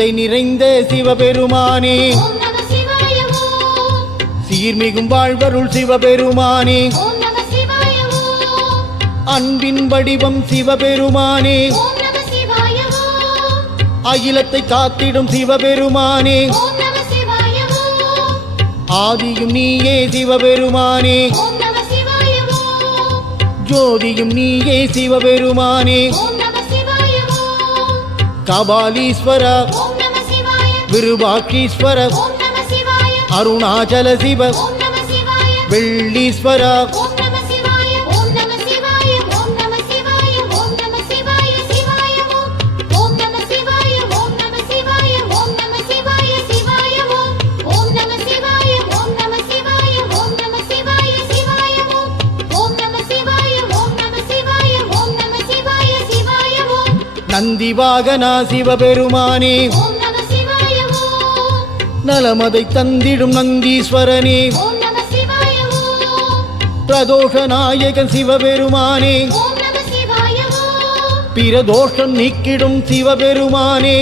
சிந்தை நிறைந்த சிவபெருமானே சீர்மிகும் வாழ்வருள் சிவபெருமானே அன்பின் வடிவம் சிவபெருமானே அகிலத்தை காத்திடும் சிவபெருமானே ஆதியும் நீயே சிவபெருமானே ஜோதியும் நீயே சிவபெருமானே கபாலீஸ்வர விருபாட்சீஸ்வர அருணாச்சல சிவ வெள்ளீஸ்வர நந்திவாகனா சிவபெருமானே நலமதை தந்திடும் நந்தீஸ்வரனே பிரதோஷ நாயகன் சிவபெருமானே பிரதோஷம் நீக்கிடும் சிவபெருமானே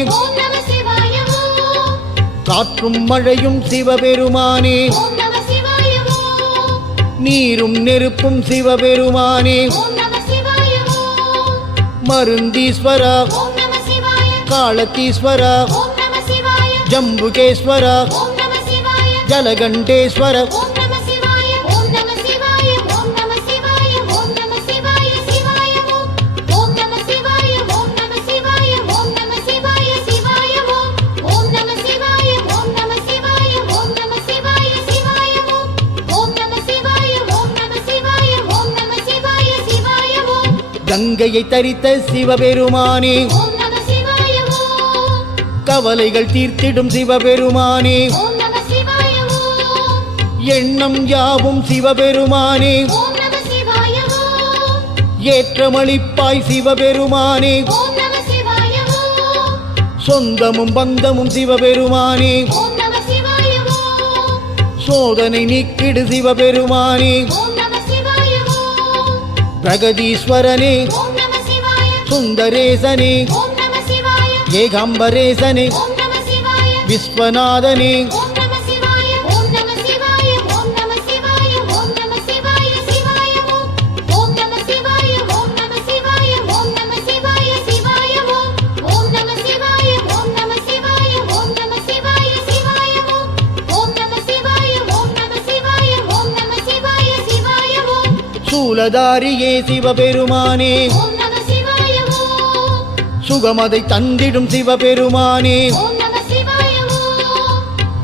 காற்றும் மழையும் சிவபெருமானே நீரும் நெருப்பும் சிவபெருமானே மருந்தீஸ்வர காலத்தீஸ்வர ஜம்புகேஸ்வர ஜலகண்டேஸ்வர கங்கையை தரித்த சிவபெருமானே கவலைகள் தீர்த்திடும் சிவபெருமானே எண்ணம் யாவும் சிவபெருமானே ஏற்றமளிப்பாய் சிவபெருமானே சொந்தமும் பந்தமும் சிவபெருமானே சோதனை நீக்கிடு சிவபெருமானே பிரகதீஸ்வரனே சுந்தரேசனே ஏகாம்பரேசனே விஸ்வநாதனே சூலதாரியே சிவபெருமானே சுகமதை தந்திடும் சிவபெருமானே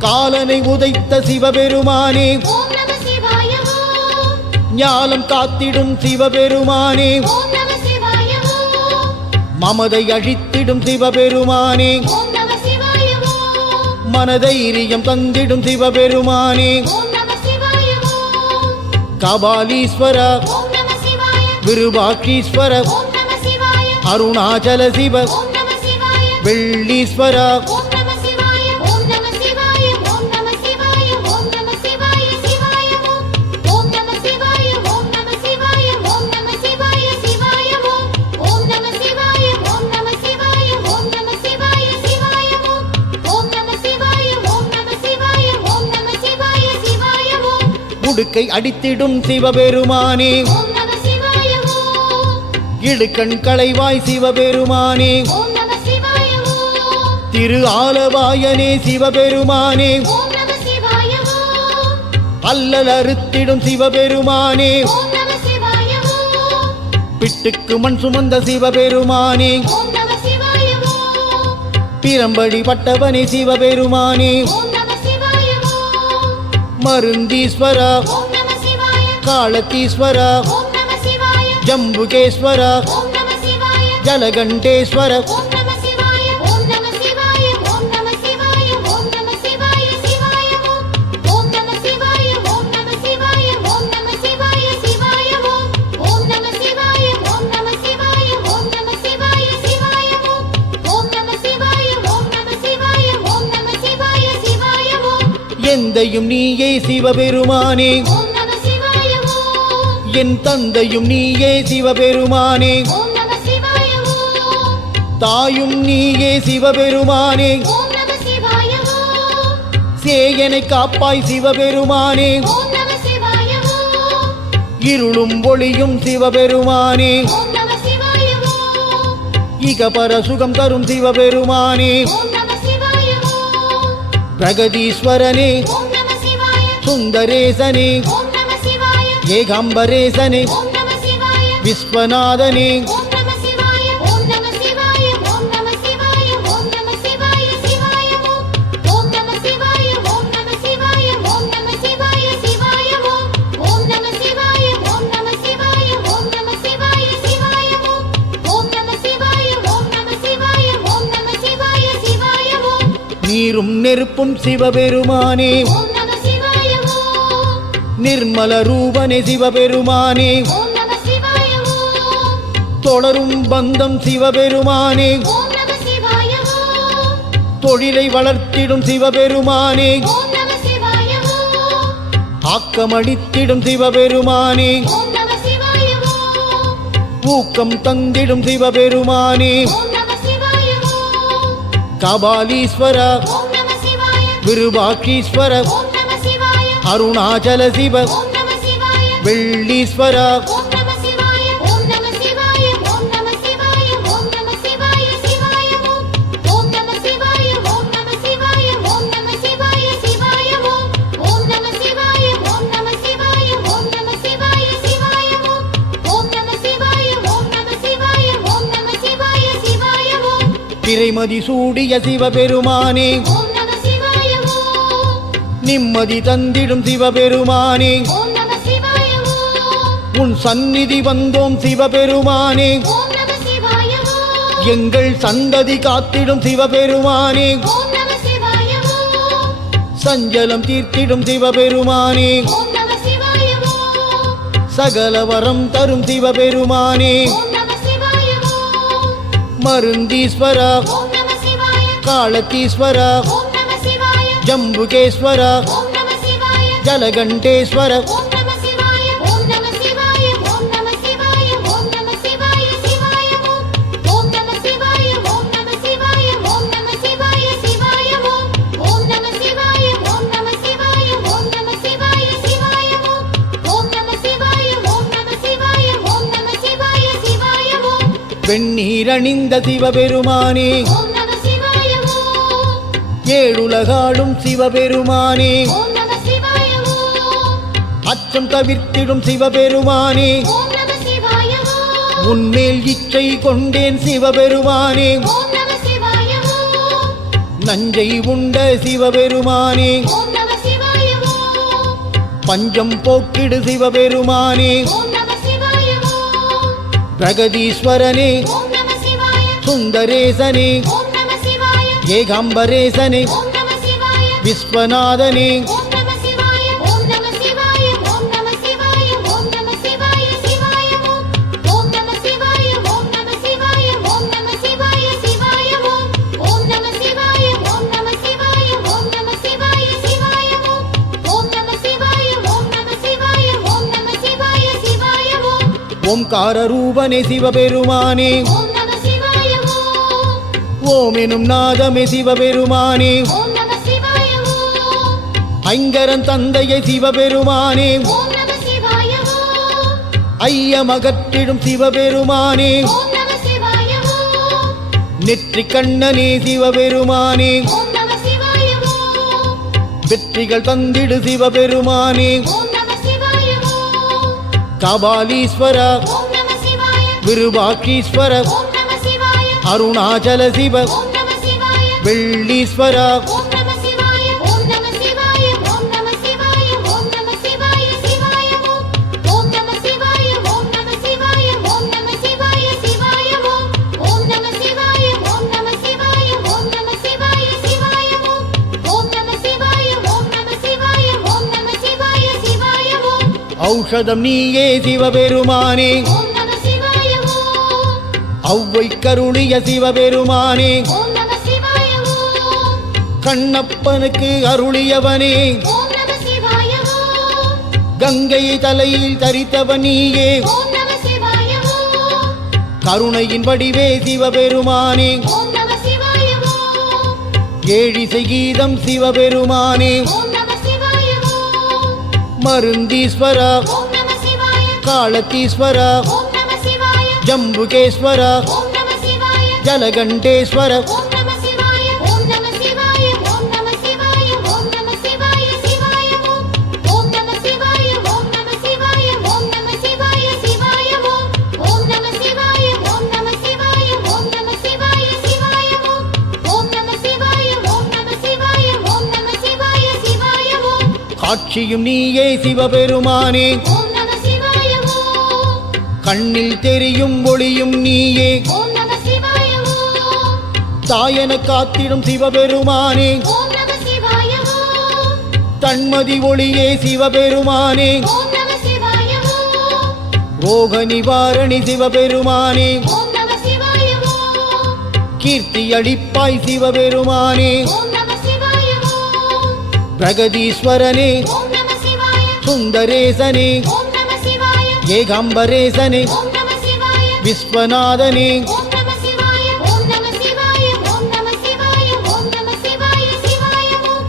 காலனை உதைத்த சிவபெருமானே ஞானம் காத்திடும் சிவபெருமானே மமதை அழித்திடும் சிவபெருமானே மனதைரியம் தந்திடும் சிவபெருமானே கபாலீஸ்வர விருபாட்சீஸ்வர அருணாச்சல சிவ வெள்ளீஸ்வர உடுக்கை அடித்திடும் சிவபெருமானே இடுக்கண் களைவாய் சிவபெருமானே திரு ஆலவாயனே சிவபெருமானே அல்லல் அறுத்திடும் சிவபெருமானே பிட்டுக்கு மண் சுமந்த சிவபெருமானே பிரம்படி பட்டவனே சிவபெருமானே மருந்தீஸ்வர காலத்தீஸ்வர ஜம்புகேஸ்வர ஜலகண்டேஸ்வர எந்தையும் நீயே சிவபெருமானே என் தந்தையும் நீயே சிவபெருமானே தாயும் நீயே சிவபெருமானே சேயனை காப்பாய் சிவபெருமானே ஓம் நம சிவாய ஓம். இருளும் ஒளியும் சிவபெருமானே ஓம் நம சிவாய ஓம். இகபர சுகம் தரும் சிவபெருமானே ஓம் நம சிவாய ஓம். பிரகதீஸ்வரனே ஓம் நம சிவாய. சுந்தரேசனே ஓம் நம சிவாய. ஏகாம்பரேசனே ஓம் நம சிவாய. விஸ்வநாதனே ஓம் நம சிவாய. ஓம் நம சிவாய. ஓம் நம சிவாய. ஓம் நம சிவாய சிவாய ஓம். ஓம் நம சிவாய. ஓம் நம சிவாய. ஓம் நம சிவாய சிவாய ஓம். ஓம் நம சிவாய. ஓம் நம சிவாய. ஓம் நம சிவாய சிவாய ஓம். ஓம் நம சிவாய. ஓம் நம சிவாய. ஓம் நம சிவாய சிவாய ஓம். நீரும் நெருப்பும் சிவபெருமானே ஓம் நம சிவாய ஓம். நிர்மல ரூபனே சிவபெருமானே ஓம் நம சிவாய ஓம். தொடரும் பந்தம் சிவபெருமானே ஓம் நம சிவாய ஓம். தொழிலை வளர்த்திடும் சிவபெருமானே ஓம் நம சிவாய ஓம். ஆக்கமளித்திடும் சிவபெருமானே ஓம் நம சிவாய ஓம். ஊக்கம் தந்திடும் சிவபெருமானே ஓம் நம சிவாய ஓம். கபாலீஸ்வர ஓம் நம சிவாய. விருபாட்சீஸ்வர ஓம் நம சிவாய. அருணாச்சல சிவ ஓம் நம சிவாய. வெள்ளீஸ்வர ஓம் நம சிவாய. ஓம் நம சிவாய. ஓம் நம சிவாய. ஓம் நம சிவாய சிவாய ஓம். ஓம் நம சிவாய. ஓம் நம சிவாய. ஓம் நம சிவாய சிவாய ஓம். ஓம் நம சிவாய. ஓம் நம சிவாய. ஓம் நம சிவாய சிவாய ஓம். ஓம் நம சிவாய. ஓம் நம சிவாய. ஓம் நம சிவாய சிவாய ஓம். திரைமதி சூடிய சிவபெருமானே ஓம் நம சிவாய ஓம். நிம்மதி தந்திடும் சிவபெருமானே ஓம் நம சிவாய ஓம். உன் சந்நிதி வந்தோம் சிவபெருமானே ஓம் நம சிவாய ஓம். எங்கள் சந்ததி காத்திடும் சிவபெருமானே ஓம் நம சிவாய ஓம். சஞ்சலம் தீர்த்திடும் சிவபெருமானே ஓம் நம சிவாய ஓம். சகல வரம் தரும் சிவபெருமானே ஓம் நம சிவாய ஓம். மருந்தீஸ்வர ஓம் நம சிவாய. காலத்தீஸ்வர ஓம் நம சிவாய. ஜம்புகேஸ்வர ஓம் நம சிவாய. ஜலகண்டேஸ்வர ஓம் நம சிவாய. ஓம் நம சிவாய. ஓம் நம சிவாய. ஓம் நம சிவாய சிவாய ஓம். ஓம் நம சிவாய. ஓம் நம சிவாய. ஓம் நம சிவாய சிவாய ஓம். ஓம் நம சிவாய. ஓம் நம சிவாய. ஓம் நம சிவாய சிவாய ஓம். ஓம் நம சிவாய. ஓம் நம சிவாய. ஓம் நம சிவாய சிவாய ஓம். வெண்ணீரணிந்த சிவபெருமானே ஓம் நம சிவாய ஓம். ஏழுலகாளும் சிவபெருமானே ஓம் நம சிவாய ஓம். அச்சம் தவிர்த்திடும் சிவபெருமானே ஓம் நம சிவாய ஓம். உன்மேல் இச்சை கொண்டேன் சிவபெருமானே ஓம் நம சிவாய ஓம். நஞ்சை உண்ட சிவபெருமானே ஓம் நம சிவாய ஓம். பஞ்சம் போக்கிடு சிவபெருமானே ஓம் நம சிவாய ஓம். பிரகதீஸ்வரனே ஓம் நம சிவாய. சுந்தரேசனே ஓம் நம சிவாய. ஏகாம்பரேசனே ஓம் நம சிவாய. விஸ்வநாதனே ஓம் நம சிவாய. ஓம் நம சிவாய. ஓம் நம சிவாய. ஓம் நம சிவாய சிவாய ஓம். ஓம் நம சிவாய. ஓம் நம சிவாய. ஓம் நம சிவாய சிவாய ஓம். ஓம் நம சிவாய. ஓம் நம சிவாய. ஓம் நம சிவாய சிவாய ஓம். ஓம் நம சிவாய. ஓம் நம சிவாய. ஓம் நம சிவாய சிவாய ஓம். ஓம்கார ரூபனே சிவபெருமானே ஓம் நம சிவாய ஓம். ஓம் எனும் நாதமே சிவபெருமானே ஓம் நம சிவாய ஓம். ஐங்கரன் தந்தையை சிவபெருமானே ஓம் நம சிவாய ஓம். ஐயமகற்றிடும் சிவபெருமானே ஓம் நம சிவாய ஓம். நெற்றி கண்ணனே சிவபெருமானே ஓம் நம சிவாய ஓம். வெற்றிகள் தந்திடு சிவபெருமானே ஓம் நம சிவாய ஓம். கபாலீஸ்வர ஓம் நம சிவாய. விருபாட்சீஸ்வர ஓம் நம சிவாய. அருணாச்சல சிவ ஓம் நம சிவாய. வெள்ளீஸ்வர ஓம் நம சிவாய. ஓம் நம சிவாய. ஓம் நம சிவாய. ஓம் நம சிவாய சிவாய ஓம். ஓம் நம சிவாய. ஓம் நம சிவாய. ஓம் நம சிவாய சிவாய ஓம். ஓம் நம சிவாய. ஓம் நம சிவாய. ஓம் நம சிவாய சிவாய ஓம். ஓம் நம சிவாய. ஓம் நம சிவாய. ஓம் நம சிவாய சிவாய ஓம். ஔஷதம் நீயே சிவபெருமானே ஓம் நம சிவாய ஓம். ஔவை கருளிய சிவபெருமானே ஓம் நம சிவாய ஓம். கண்ணப்பனுக்கு அருளியவனே ஓம் நம சிவாய ஓம். கங்கையை தலையில் தரித்தவன் நீயே ஓம் நம சிவாய ஓம். கருணையின் வடிவே சிவபெருமானே ஓம் நம சிவாய ஓம். ஏழிசை கீதம் சிவபெருமானே ஓம் நம சிவாய ஓம். மருந்தீஸ்வரா ஓம் நம சிவாய. காலத்தீஸ்வரா ஓம் நம சிவாய. ஜம்புகேஸ்வரா ஓம் நம சிவாய. ஜலகண்டேஸ்வர ஓம் நம சிவாய. ஓம் நம சிவாய. ஓம் நம சிவாய. ஓம் நம சிவாய சிவாய ஓம். ஓம் நம சிவாய. ஓம் நம சிவாய. ஓம் நம சிவாய சிவாய ஓம். ஓம் நம சிவாய. ஓம் நம சிவாய. ஓம் நம சிவாய சிவாய ஓம். ஓம் நம சிவாய. ஓம் நம சிவாய. ஓம் நம சிவாய சிவாய ஓம். காட்சியும் நீயே சிவபெருமானே ஓம் நம சிவாய ஓம். கண்ணில் தெரியும் ஒளியும் நீயே ஓம் நம சிவாய ஓம். தாயன காத்திடும் சிவபெருமானே ஓம் நம சிவாய ஓம். தன்மதி ஒளியே சிவபெருமானே ஓம் நம சிவாய ஓம். ரோக நிவாரணி சிவபெருமானே ஓம் நம சிவாய ஓம். கீர்த்தி அளிப்பாய் சிவபெருமானே ஓம் நம சிவாய ஓம். பிரகதீஸ்வரனே ஓம் நம சிவாய. சுந்தரேசனே ஓம் நம சிவாய. ஏகாம்பரேசனே ஓம் நம சிவாய. விஸ்வநாதனே ஓம் நம சிவாய. ஓம் நம சிவாய. ஓம் நம சிவாய. ஓம் நம சிவாய சிவாய ஓம்.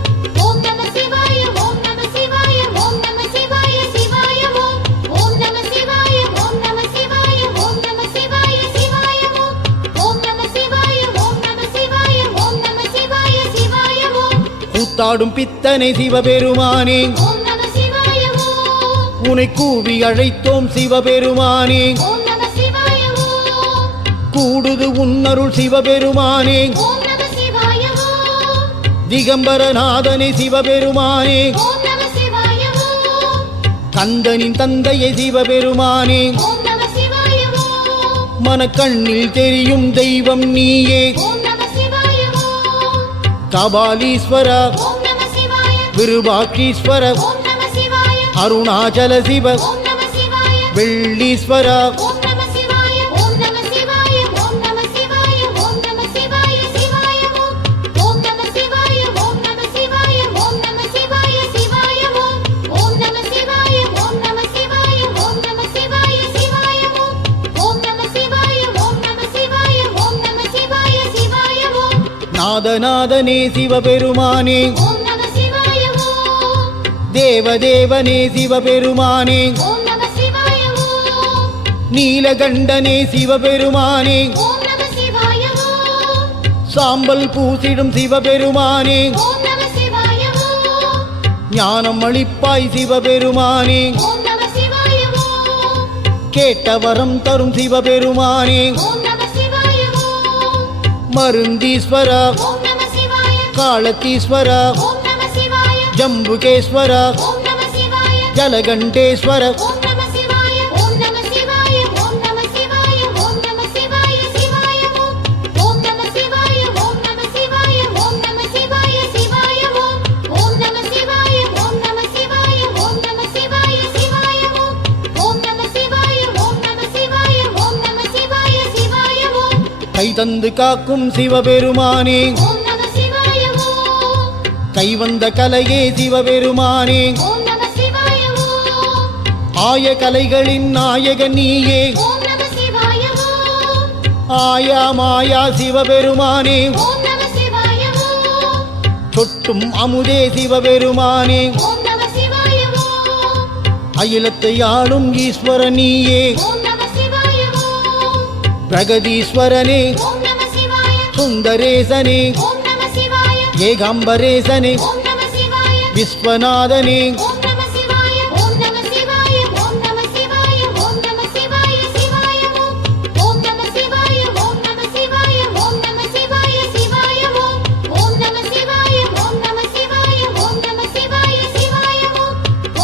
ஓம் நம சிவாய. ஓம் நம சிவாய. ஓம் நம சிவாய சிவாய ஓம். ஓம் நம சிவாய. ஓம் நம சிவாய. ஓம் நம சிவாய சிவாய ஓம். ஓம் நம சிவாய. ஓம் நம சிவாய. ஓம் நம சிவாய சிவாய ஓம். கூத்தாடும் பித்தனை சிவபெருமானே ஓம் நம சிவாய ஓம். உனை கூவி அழைத்தோம் சிவபெருமானே ஓம் நம சிவாய ஓம். கூடுது உன்னருள் சிவபெருமானே ஓம் நம சிவாய ஓம். திகம்பரநாதனே சிவபெருமானே ஓம் நம சிவாய ஓம். கந்தனின் தந்தையை சிவபெருமானே ஓம் நம சிவாய ஓம். மனக்கண்ணில் தெரியும் தெய்வம் நீயே ஓம் நம சிவாய ஓம். கபாலீஸ்வர ஓம் நம சிவாய. விருபாட்சீஸ்வர ஓம் நம சிவாய. அருணாச்சல சிவ ஓம் நம சிவாய. வெள்ளீஸ்வர ஓம் நம சிவாய. ஓம் நம சிவாய. ஓம் நம சிவாய. ஓம் நம சிவாய சிவாய ஓம். ஓம் நம சிவாய. ஓம் நம சிவாய. ஓம் நம சிவாய சிவாய ஓம். ஓம் நம சிவாய. ஓம் நம சிவாய. ஓம் நம சிவாய சிவாய ஓம். ஓம் நம சிவாய. ஓம் நம சிவாய. ஓம் நம சிவாய சிவாய ஓம். நாதநாதனே சிவபெருமானே ஓம் நம சிவாய ஓம். தேவதேவனே சிவபெருமானே ஓம் நம சிவாய ஓம். நீலகண்டனே சிவபெருமானே ஓம் நம சிவாய ஓம். சாம்பல் பூசிடும் சிவபெருமானே ஓம் நம சிவாய ஓம். ஞானம் அளிப்பாய் சிவபெருமானே ஓம் நம சிவாய ஓம். கேட்ட வரம் தரும் சிவபெருமானே ஓம் நம சிவாய ஓம். மருந்தீஸ்வர ஓம் நம சிவாய. காலத்தீஸ்வர ஓம் நம சிவாய. ஜம்புகேஸ்வர ஓம் நம சிவாய. ஜலகண்டேஸ்வர ஓம் நம சிவாய. ஓம் நம சிவாய. ஓம் நம சிவாய. ஓம் நம சிவாய சிவாய ஓம். ஓம் நம சிவாய. ஓம் நம சிவாய. ஓம் நம சிவாய சிவாய ஓம். ஓம் நம சிவாய. ஓம் நம சிவாய. ஓம் நம சிவாய சிவாய ஓம். ஓம் நம சிவாய. ஓம் நம சிவாய. ஓம் நம சிவாய சிவாய ஓம். கை தந்து காக்கும் சிவபெருமானே ஓம் நம சிவாய ஓம். கைவந்த கலையே சிவபெருமானே ஓம் நம சிவாய ஓம். ஆய கலைகளின் நாயக நீயே ஓம் நம சிவாய ஓம். ஆயா மாயா சிவபெருமானே ஓம் நம சிவாய ஓம். சொட்டும் அமுதே சிவபெருமானே ஓம் நம சிவாய ஓம். அகிலத்தை ஆளும் ஈஸ்வர நீயே ஓம் நம சிவாய ஓம். பிரகதீஸ்வரனே ஓம் நம சிவாய. சுந்தரேசனே ஓம் நம சிவாய. ஏகாம்பரேசனே ஓம் நம சிவாய. விஸ்வநாதனே ஓம் நம சிவாய. ஓம் நம சிவாய. ஓம் நம சிவாய. ஓம் நம சிவாய சிவாய ஓம். ஓம் நம சிவாய. ஓம் நம சிவாய. ஓம் நம சிவாய சிவாய ஓம். ஓம் நம சிவாய. ஓம் நம சிவாய. ஓம் நம சிவாய சிவாய ஓம்.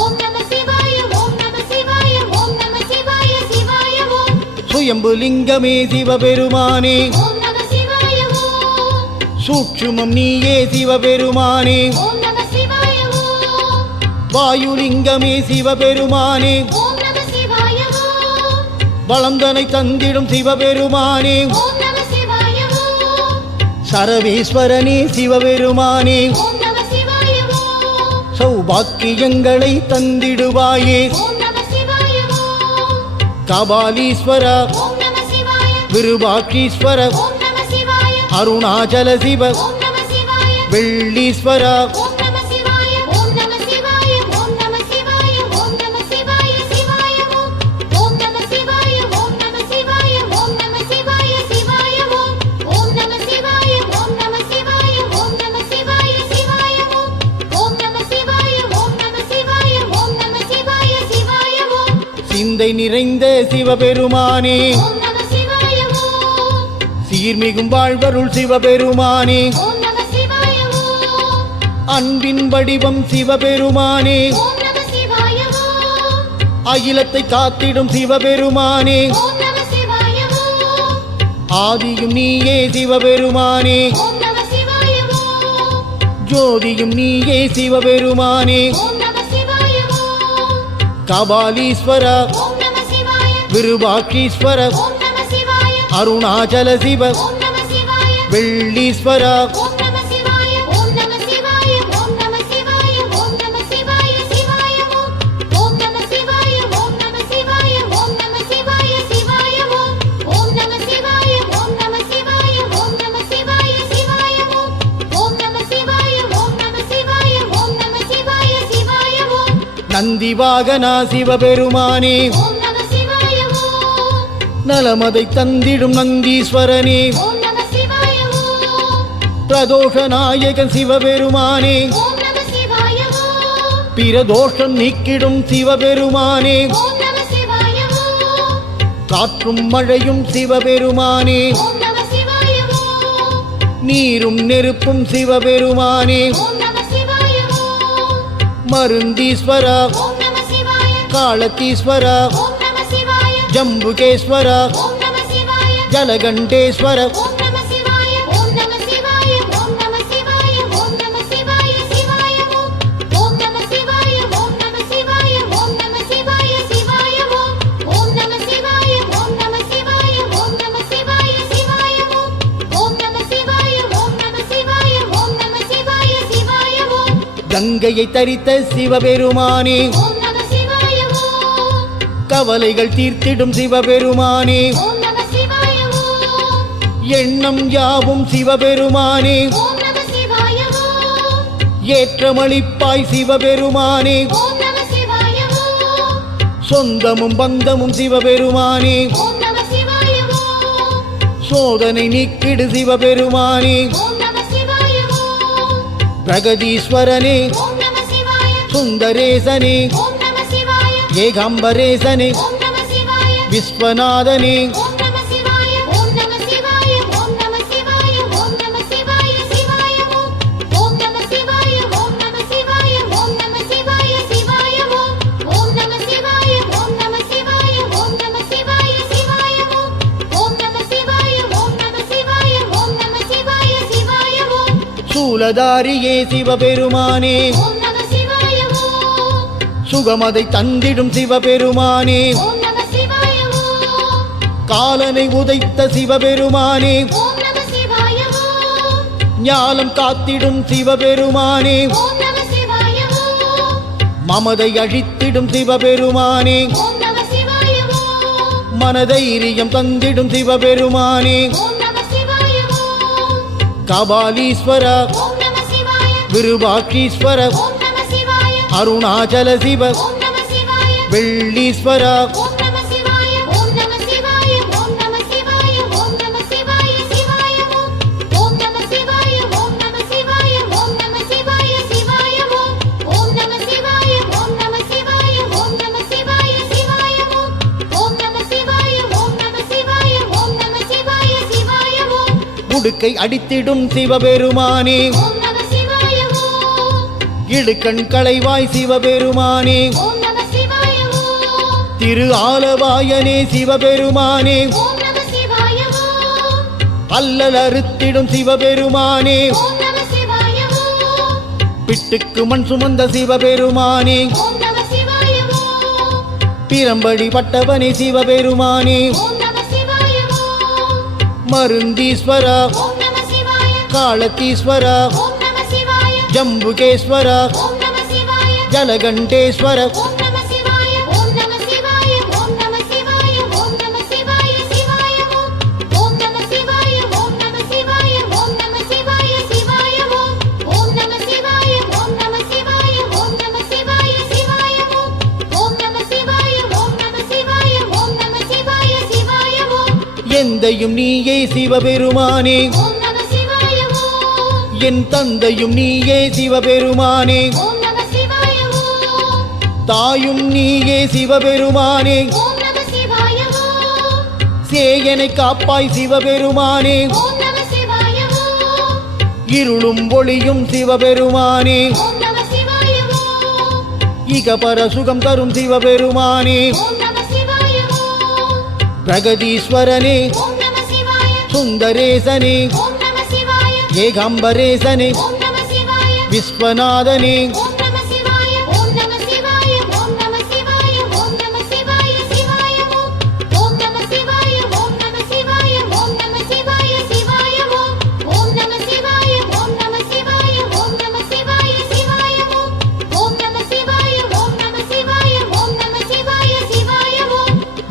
ஓம் நம சிவாய. ஓம் நம சிவாய. ஓம் நம சிவாய சிவாய ஓம். சுயம்புலிங்கமே சிவபெருமானே ஓம் நம சிவாய ஓம். சூட்சுமம் நீயே சிவபெருமானே ஓம் நம சிவாய ஓம். வாயுலிங்கமே சிவபெருமானே ஓம் நம சிவாய ஓம். வளந்தனை தந்திடும் சிவபெருமானே ஓம் நம சிவாய ஓம். சரவேஸ்வரனே சிவபெருமானே ஓம் நம சிவாய ஓம். சௌபாக்கியங்களை தந்திடுவாயே ஓம் நம சிவாய ஓம். கபாலீஸ்வர ஓம் நம சிவாய. விருபாட்சீஸ்வர ஓம் நம சிவாய. அருணாச்சல சிவ ஓம் நம சிவாய. வெள்ளீஸ்வரா ஓம் நம சிவாய ஓம் நம சிவாய ஓம் நம சிவாய ஓம் நம சிவாய சிவாய ஓம் ஓம் நம சிவாய ஓம் நம சிவாய ஓம் நம சிவாய சிவாய ஓம் ஓம் நம சிவாய ஓம் நம சிவாய ஓம் நம சிவாய சிவாய ஓம் ஓம் நம சிவாய ஓம் நம சிவாய ஓம் நம சிவாய சிவாய ஓம் சிந்தை நிறைந்த சிவபெருமானே ஓம் நம சிவாய ஓம் சீர்மிகும் வாழ்வருள் சிவபெருமானே ஓம் நம சிவாய ஓம் அன்பின் வடிவம் சிவபெருமானே ஓம் நம சிவாய ஓம் அகிலத்தை காத்திடும் சிவபெருமானே ஓம் நம சிவாய ஓம் ஆதியும் நீயே சிவபெருமானே ஓம் நம சிவாய ஓம் ஜோதியும் நீயே சிவபெருமானே ஓம் நம சிவாய ஓம் கபாலீஸ்வரா ஓம் நம சிவாய விருபாட்சீஸ்வர ஓம் நம சிவாய அருணாச்சல சிவ ஓம் நம சிவாய வெள்ளீஸ்வரா ஓம் நம சிவாய ஓம் நம சிவாய ஓம் நம சிவாய ஓம் நம சிவாய சிவாய ஓம் ஓம் நம சிவாய ஓம் நம சிவாய ஓம் நம சிவாய சிவாய ஓம் ஓம் நம சிவாய ஓம் நம சிவாய ஓம் நம சிவாய சிவாய ஓம் ஓம் நம சிவாய ஓம் நம சிவாய ஓம் நம சிவாய சிவாய ஓம் நந்தி வாகனா சிவபெருமானே ஓம் நம சிவாய ஓம் நலமதை தந்திடும் நந்தீஸ்வரனே ஓம் நம சிவாய ஓம் பிரதோஷ நாயகன் சிவபெருமானே ஓம் நம சிவாய ஓம் பிரதோஷம் நீக்கிடும் சிவபெருமானே ஓம் நம சிவாய ஓம் காற்றும் மழையும் சிவபெருமானே ஓம் நம சிவாய ஓம் நீரும் நெருப்பும் சிவபெருமானே ஓம் நம சிவாய ஓம் மருந்தீஸ்வரா ஓம் நம சிவாய காலத்தீஸ்வரா ஓம் நம சிவாய ஜம்புகேஸ்வரா ஓம் நம சிவாய ஜலகண்டேஸ்வர ஓம் நம சிவாய ஓம் நம சிவாய ஓம் நம சிவாய ஓம் நம சிவாய சிவாய ஓம் ஓம் நம சிவாய ஓம் நம சிவாய ஓம் நம சிவாய சிவாய ஓம் ஓம் நம சிவாய ஓம் நம சிவாய ஓம் நம சிவாய சிவாய ஓம் ஓம் நம சிவாய ஓம் நம சிவாய ஓம் நம சிவாய சிவாய ஓம் கங்கையை தரித்த சிவபெருமானே ஓம் நம சிவாய ஓம் கவலைகள் தீர்த்திடும் சிவபெருமானே ஓம் நம சிவாய ஓம் எண்ணம் யாவும் சிவபெருமானே ஓம் நம சிவாய ஓம் ஏற்றமளிப்பாய் சிவபெருமானே ஓம் நம சிவாய ஓம் சொந்தமும் பந்தமும் சிவபெருமானே ஓம் நம சிவாய ஓம் சோதனை நீக்கிடு சிவபெருமானே ஓம் நம சிவாய ஓம் பிரகதீஸ்வரனே ஓம் நம சிவாய சுந்தரேசனே ஓம் நம சிவாய ஏகாம்பரேசனே ஓம் நம சிவாய விஸ்வநாதனே ஓம் நம சிவாய ஓம் நம சிவாய ஓம் நம சிவாய ஓம் நம சிவாய சிவாய ஓம் ஓம் நம சிவாய ஓம் நம சிவாய ஓம் நம சிவாய சிவாய ஓம் ஓம் நம சிவாய ஓம் நம சிவாய ஓம் நம சிவாய சிவாய ஓம் ஓம் நம சிவாய ஓம் நம சிவாய ஓம் நம சிவாய சிவாய ஓம் சூலதாரியே சிவபெருமானே ஓம் நம சிவாய ஓம் சுகமதை தந்திடும் சிவபெருமானே ஓம் நம சிவாய ஓம் காலனை உதைத்த சிவபெருமானே ஓம் நம சிவாய ஓம் ஞாலம் காத்திடும் சிவபெருமானே ஓம் நம சிவாய ஓம் மமதை அழித்திடும் சிவபெருமானே ஓம் நம சிவாய ஓம் மனதைரியம் தந்திடும் சிவபெருமானே ஓம் நம சிவாய ஓம் கபாலீஸ்வரா ஓம் நம சிவாய விருபாட்சீஸ்வர ஓம் நம சிவாய அருணாச்சல சிவ ஓம் நம சிவாய வெள்ளீஸ்வரா ஓம் நம சிவாய ஓம் நம சிவாய ஓம் நம சிவாய ஓம் நம சிவாய சிவாய ஓம் ஓம் நம சிவாய ஓம் நம சிவாய ஓம் நம சிவாய சிவாய ஓம் ஓம் நம சிவாய ஓம் நம சிவாய ஓம் நம சிவாய சிவாய ஓம் ஓம் நம சிவாய ஓம் நம சிவாய ஓம் நம சிவாய சிவாய ஓம் உடுக்கை அடித்திடும் சிவபெருமானே ஓம் நம சிவாய ஓம் இடுக்கண் களைவாய் சிவபெருமானே ஓம் நம சிவாய ஓம் திரு ஆலவாயனே சிவபெருமானே ஓம் நம சிவாய ஓம் அல்லல் அறுத்திடும் சிவபெருமானே ஓம் நம சிவாய ஓம் பிட்டுக்கு மண் சுமந்த சிவபெருமானே ஓம் நம சிவாய ஓம் பிரம்படி பட்டவனே சிவபெருமானே ஓம் நம சிவாய ஓம் மருந்தீஸ்வரா ஓம் நம சிவாய காலத்தீஸ்வரா ஓம் நம சிவாய ஜம்புகேஸ்வரா ஓம் நம சிவாய ஜலகண்டேஸ்வர ஓம் நம சிவாய ஓம் நம சிவாய ஓம் நம சிவாய ஓம் நம சிவாய சிவாய ஓம் ஓம் நம சிவாய ஓம் நம சிவாய ஓம் நம சிவாய சிவாய ஓம் எந்தையும் நீயே சிவபெருமானே ஓம் நம சிவாய ஓம் என் தந்தையும் நீயே சிவபெருமானே ஓம் நம சிவாய ஓம் தாயும் நீயே சிவபெருமானே ஓம் நம சிவாய ஓம் சேயனை காப்பாய் சிவபெருமானே ஓம் நம சிவாய ஓம் இருளும் ஒளியும் சிவபெருமானே ஓம் நம சிவாய ஓம் இகபர சுகம் தரும் சிவபெருமானே ஓம் நம சிவாய ஓம் பிரகதீஸ்வரனே ஓம் நம சிவாய சுந்தரேசனே ஓம் நம சிவாய ஏகாம்பரேசனே ஓம் நம சிவாய விஸ்வநாதனே ஓம் நம சிவாய ஓம் நம சிவாய ஓம் நம சிவாய ஓம் நம சிவாய சிவாய ஓம் நம சிவாய ஓம் நம சிவாய ஓம் நம சிவாய சிவாய ஓம் நம சிவாய ஓம் நம சிவாய ஓம் நம சிவாய சிவாய ஓம் நம சிவாய ஓம் நம சிவாய ஓம் நம சிவாய சிவாய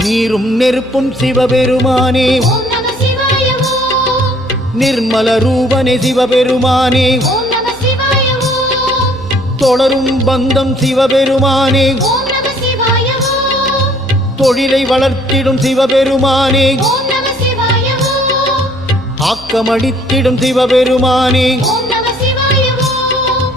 நீரும் நெருப்பும் சிவபெருமானே ஓம் நம சிவாய ஓம் நிர்மல ரூபனே சிவபெருமானே ஓம் நம சிவாய ஓம் தொடரும் பந்தம் சிவபெருமானே ஓம் நம சிவாய ஓம் தொழிலை வளர்த்திடும் சிவபெருமானே ஓம் நம சிவாய ஓம் ஆக்கமளித்திடும் சிவபெருமானே ஓம் நம சிவாய ஓம்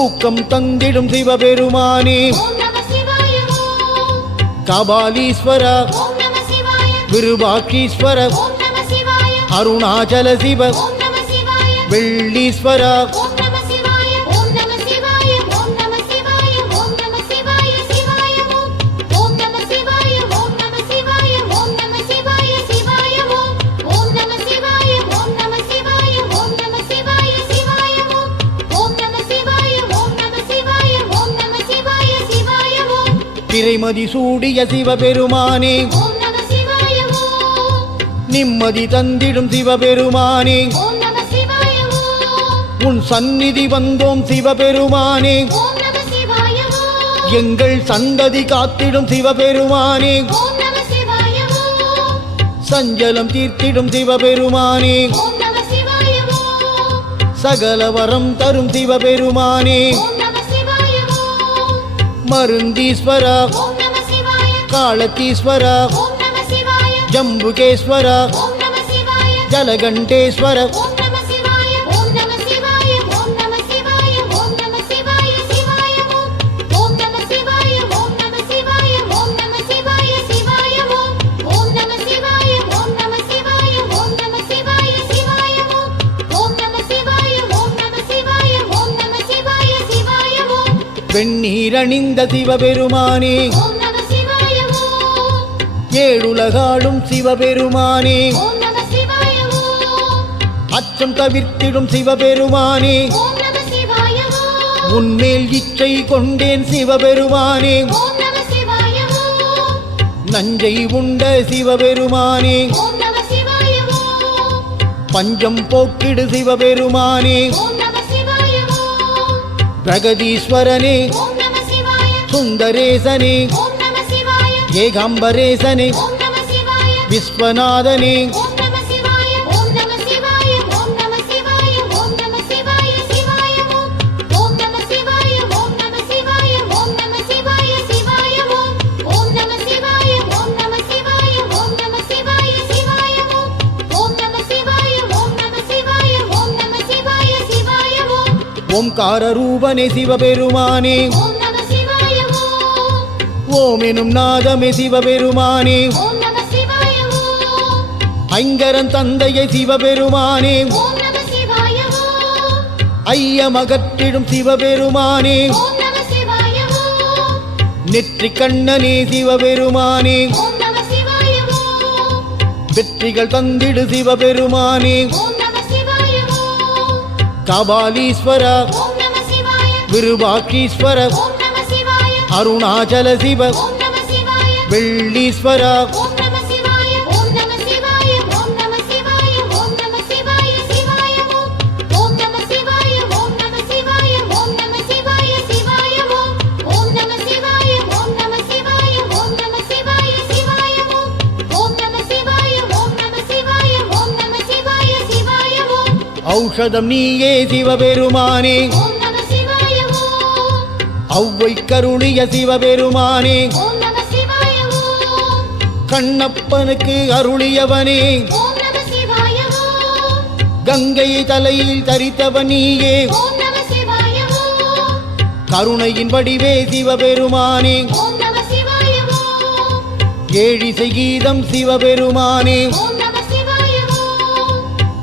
ஊக்கம் தந்திடும் சிவபெருமானே ஓம் நம சிவாய ஓம் கபாலீஸ்வர ஓம் நம சிவாய விருபாட்சீஸ்வர ஓம் நம சிவாய அருணாச்சல சிவ ஓம் நம சிவாய வெள்ளீஸ்வர ஓம் நம சிவாய ஓம் நம சிவாய ஓம் நம சிவாய ஓம் நம சிவாய சிவாய ஓம் நம சிவாய ஓம் நம சிவாய ஓம் நம சிவாய சிவாய ஓம் நம சிவாய ஓம் நம சிவாய ஓம் நம சிவாய சிவாய ஓம் நம சிவாய ஓம் நம சிவாய ஓம் நம சிவாய சிவாய திரைமதி சூடிய சிவபெருமானே ஓம் நம சிவாய ஓம் நிம்மதி தந்திடும் சிவபெருமானே ஓம் நம சிவாய ஓம் உன் சந்நிதி வந்தோம் சிவபெருமானே ஓம் நம சிவாய ஓம் எங்கள் சந்ததி காத்திடும் சிவபெருமானே ஓம் நம சிவாய ஓம் சஞ்சலம் தீர்த்திடும் சிவபெருமானே ஓம் நம சிவாய ஓம் சகல வரம் தரும் சிவபெருமானே ஓம் நம சிவாய ஓம் மருந்தீஸ்வர ஓம் நம சிவாய காலத்தீஸ்வர ஓம் நம சிவாய ஜம்புகேஸ்வர ஓம் நம சிவாய ஜலகண்டேஸ்வர ஓம் நம சிவாய ஓம் நம சிவாய ஓம் நம சிவாய ஓம் நம சிவாய சிவாய ஓம் நம சிவாய ஓம் நம சிவாய ஓம் நம சிவாய சிவாய ஓம் நம சிவாய ஓம் நம சிவாய ஓம் நம சிவாய சிவாய ஓம் நம சிவாய ஓம் நம சிவாய ஓம் நம சிவாய சிவாய வெண்ணீரணிந்த சிவபெருமானே ஓம் நம சிவாய ஓம் ஏழுலகாளும் சிவபெருமானே ஓம் நம சிவாய ஓம் அச்சம் தவிர்த்திடும் சிவபெருமானே ஓம் நம சிவாய ஓம் உன்மேல் இச்சை கொண்டேன் சிவபெருமானே ஓம் நம சிவாய ஓம் நஞ்சை உண்ட சிவபெருமானே ஓம் நம சிவாய ஓம் பஞ்சம் போக்கிடு சிவபெருமானே ஓம் நம சிவாய ஓம் பிரகதீஸ்வரனே ஓம் நம சிவாய சுந்தரேசனே ஓம் நம சிவாய ஏகாம்பரேசனே ஓம் நம சிவாய விஸ்வநாதனே ஓம் நம சிவாய ஓம் நம சிவாய ஓம் நம சிவாய ஓம் நம சிவாய சிவாய ஓம் நம சிவாய ஓம் நம சிவாய ஓம் நம சிவாய சிவாய ஓம் நம சிவாய ஓம் நம சிவாய ஓம் நம சிவாய சிவாய ஓம் நம சிவாய ஓம் நம சிவாய ஓம் நம சிவாய சிவாய ஓம்கார ரூபனே சிவபெருமானே ஓம் நம சிவாய ஓம் ஓம் எனும் நாதமே சிவபெருமானே ஓம் நம சிவாய ஓம் ஐங்கரன் தந்தையை சிவபெருமானே ஓம் நம சிவாய ஓம் ஐயமகற்றிடும் சிவபெருமானே ஓம் நம சிவாய ஓம் நெற்றி கண்ணனே சிவபெருமானே ஓம் நம சிவாய ஓம் வெற்றிகள் தந்திடு சிவபெருமானே ஓம் நம சிவாய ஓம் கபாலீஸ்வர ஓம் நம சிவாய விருபாட்சீஸ்வர ஓம் நம சிவாய அருணாச்சல சிவ ஓம் நம சிவாய வெள்ளீஸ்வர ஓம் நம சிவாய ஓம் நம சிவாய ஓம் நம சிவாய ஓம் நம சிவாய சிவாய ஓம் நம சிவாய ஓம் நம சிவாய ஓம் நம சிவாய சிவாய ஓம் நம சிவாய ஓம் நம சிவாய ஓம் நம சிவாய சிவாய ஓம் நம சிவாய ஓம் நம சிவாய ஓம் நம சிவாய சிவாய ஔஷதம் நீயே சிவபெருமானே ஓம் நம சிவாய ஓம் ஔவை கருளிய சிவபெருமானே ஓம் நம சிவாய ஓம் கண்ணப்பனுக்கு அருளியவனே ஓம் நம சிவாய ஓம். கங்கையை தலையில் தரித்தவன் நீயே ஓம் நம சிவாய ஓம். கருணையின் வடிவே சிவபெருமானே ஓம் நம சிவாய ஓம். ஏழிசை கீதம் சிவபெருமானே ஓம் நம சிவாய ஓம்.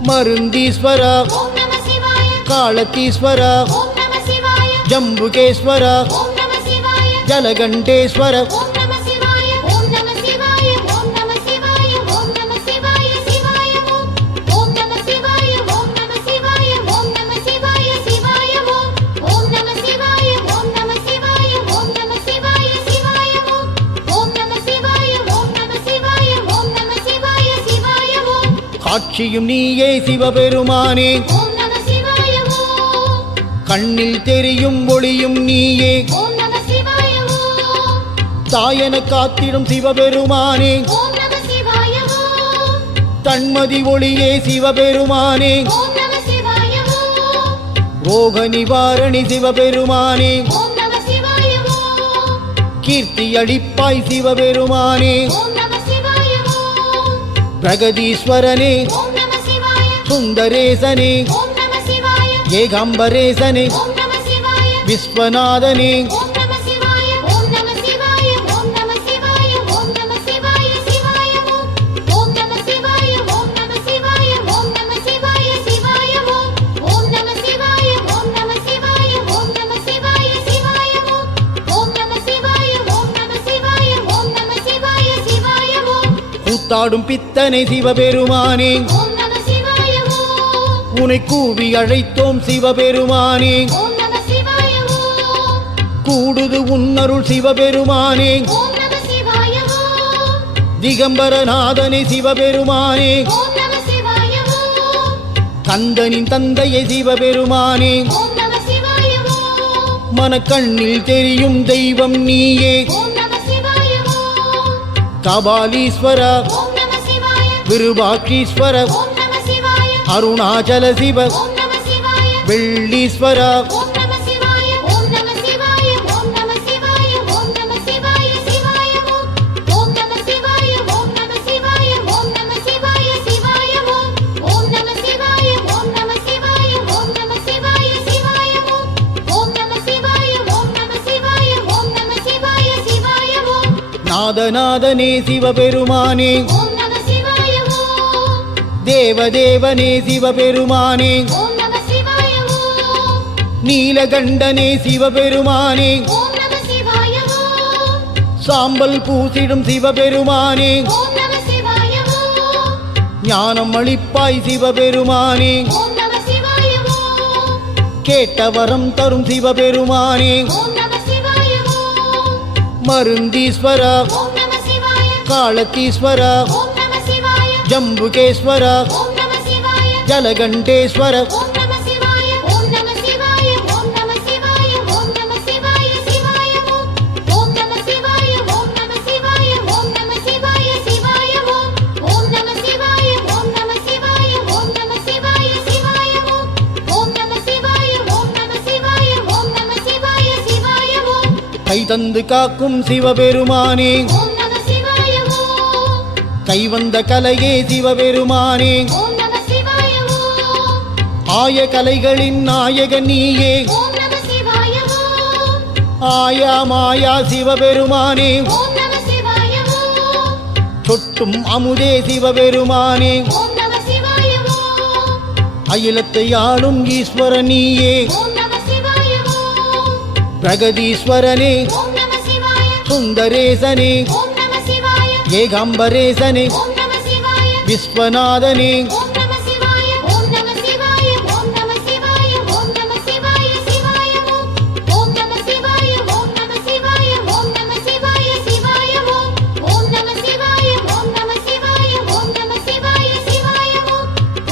மருந்தீஸ்வரா ஓம் நம சிவாய. காலத்தீஸ்வரா ஓம் நம சிவாய. ஜம்புகேஸ்வரா ஓம் நம சிவாய. ஜலகண்டேஸ்வர ஓம் நம சிவாய. ஓம் நம சிவாய. ஓம் நம சிவாய. ஓம் நம சிவாய சிவாய ஓம். ஓம் நம சிவாய. ஓம் நம சிவாய. ஓம் நம சிவாய சிவாய ஓம். ஓம் நம சிவாய. ஓம் நம சிவாய. ஓம் நம சிவாய சிவாய ஓம். ஓம் நம சிவாய. ஓம் நம சிவாய. ஓம் நம சிவாய சிவாய ஓம். காட்சியும் நீயே சிவபெருமானே ஓம் நம சிவாய ஓம். கண்ணில் தெரியும் ஒளியும் நீயே ஓம் நம சிவாய ஓம். தாயன காத்திடும் சிவபெருமானே ஓம் நம சிவாய ஓம். தன்மதி ஒளியே சிவபெருமானே ஓம் நம சிவாய ஓம். ரோக நிவாரணி சிவபெருமானே ஓம் நம சிவாய ஓம். கீர்த்தி அளிப்பாய் சிவபெருமானே ஓம் நம சிவாய ஓம். பிரகதீஸ்வரனே ஓம் நம சிவாய. சுந்தரேசனே ஓம் நம சிவாய. ஏகாம்பரேசனே ஓம் நம சிவாய. விஸ்வநாதனே ஓம் நம சிவாய. ஓம் நம சிவாய. ஓம் நம சிவாய. ஓம் நம சிவாய சிவாய ஓம். ஓம் நம சிவாய. ஓம் நம சிவாய. ஓம் நம சிவாய சிவாய ஓம். ஓம் நம சிவாய. ஓம் நம சிவாய. ஓம் நம சிவாய சிவாய ஓம். ஓம் நம சிவாய. ஓம் நம சிவாய. ஓம் நம சிவாய சிவாய ஓம். கூத்தாடும் பித்தனை சிவபெருமானே ஓம் நம சிவாய ஓம். உனை கூவி அழைத்தோம் சிவபெருமானே ஓம் நம சிவாய ஓம். கூடுது உன்னருள் சிவபெருமானே ஓம் நம சிவாய ஓம். திகம்பரநாதனே சிவபெருமானே ஓம் நம சிவாய ஓம். கந்தனின் தந்தையை சிவபெருமானே ஓம் நம சிவாய ஓம். மனக்கண்ணில் தெரியும் தெய்வம் நீயே ஓம் நம சிவாய ஓம். கபாலீஸ்வர ஓம் நம சிவாய. விருபாட்சீஸ்வர ஓம் நம சிவாய. அருணாச்சல சிவ ஓம் நம சிவாய. வெள்ளீஸ்வர ஓம் நம சிவாய. ஓம் நம சிவாய. ஓம் நம சிவாய. ஓம் நம சிவாய சிவாய ஓம். ஓம் நம சிவாய. ஓம் நம சிவாய. ஓம் நம சிவாய சிவாய ஓம். ஓம் நம சிவாய. ஓம் நம சிவாய. ஓம் நம சிவாய சிவாய ஓம். ஓம் நம சிவாய. ஓம் நம சிவாய. ஓம் நம சிவாய சிவாய ஓம். நாதநாதனே சிவபெருமானே ஓம் நம சிவாய ஓம். தேவதேவனே சிவபெருமானே ஓம் நம சிவாய ஓம். நீலகண்டனே சிவபெருமானே ஓம் நம சிவாய ஓம். சாம்பல் பூசிடும் சிவபெருமானே ஓம் நம சிவாய ஓம். ஞானம் அளிப்பாய் சிவபெருமானே ஓம் நம சிவாய ஓம். கேட்ட வரம் தரும் சிவபெருமானே ஓம் நம சிவாய ஓம். மருந்தீஸ்வரா ஓம் நம சிவாய. காலத்தீஸ்வர ஓம் நம சிவாய. ஜம்புகேஸ்வர ஓம் நம சிவாய. ஜலகண்டேஸ்வர ஓம் நம சிவாய. ஓம் நம சிவாய. ஓம் நம சிவாய. ஓம் நம சிவாய சிவாய ஓம். ஓம் நம சிவாய. ஓம் நம சிவாய. ஓம் நம சிவாய சிவாய ஓம். ஓம் நம சிவாய. ஓம் நம சிவாய. ஓம் நம சிவாய சிவாய ஓம். ஓம் நம சிவாய. ஓம் நம சிவாய. ஓம் நம சிவாய சிவாய ஓம். கை தந்து காக்கும் சிவபெருமானே ஓம் நம சிவாய ஓம். கைவந்த கலையே சிவபெருமானே ஓம் நம சிவாய ஓம். ஆய கலைகளின் நாயக நீயே ஓம் நம சிவாய ஓம். ஆயா மாயா சிவபெருமானே ஓம் நம சிவாய ஓம். சொட்டும் அமுதே சிவபெருமானே ஓம் நம சிவாய ஓம். அகிலத்தை ஆளும் ஈஸ்வர நீயே ஓம் நம சிவாய ஓம். பிரகதீஸ்வரனே ஓம் நம சிவாய. சுந்தரேசனே ஓம் நம சிவாய. ஏகாம்பரேசனே ஓம் நம சிவாய. விஸ்வநாதனே ஓம் நம சிவாய. ஓம் நம சிவாய. ஓம் நம சிவாய. ஓம் நம சிவாய சிவாய ஓம். ஓம் நம சிவாய. ஓம் நம சிவாய. ஓம் நம சிவாய சிவாய ஓம். ஓம் நம சிவாய. ஓம் நம சிவாய. ஓம் நம சிவாய சிவாய ஓம்.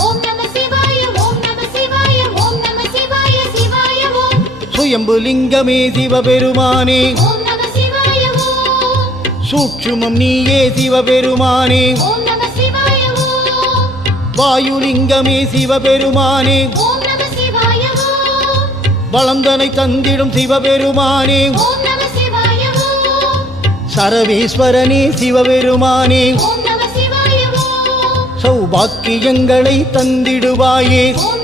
ஓம் நம சிவாய. ஓம் நம சிவாய. ஓம் நம சிவாய சிவாய ஓம். சுயம்புலிங்கமே சிவபெருமானே ஓம் நம சிவாய ஓம். சூட்சுமம் நீயே சிவபெருமானே ஓம் நம சிவாய ஓம். வாயுலிங்கமே சிவபெருமானே ஓம் நம சிவாய ஓம். வளந்தனை தந்திடும் சிவபெருமானே ஓம் நம சிவாய ஓம். சரவேஸ்வரனே சிவபெருமானே ஓம் நம சிவாய ஓம் சௌபாக்கியங்களை தந்திடுவாயே ஓம்